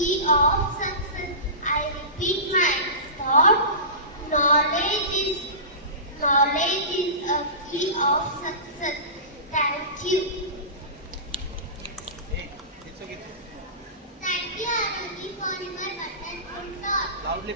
key of success. I repeat my thought. Knowledge is a key of success. Thank you. Thank you, Arati, for your wonderful talk. Loudly,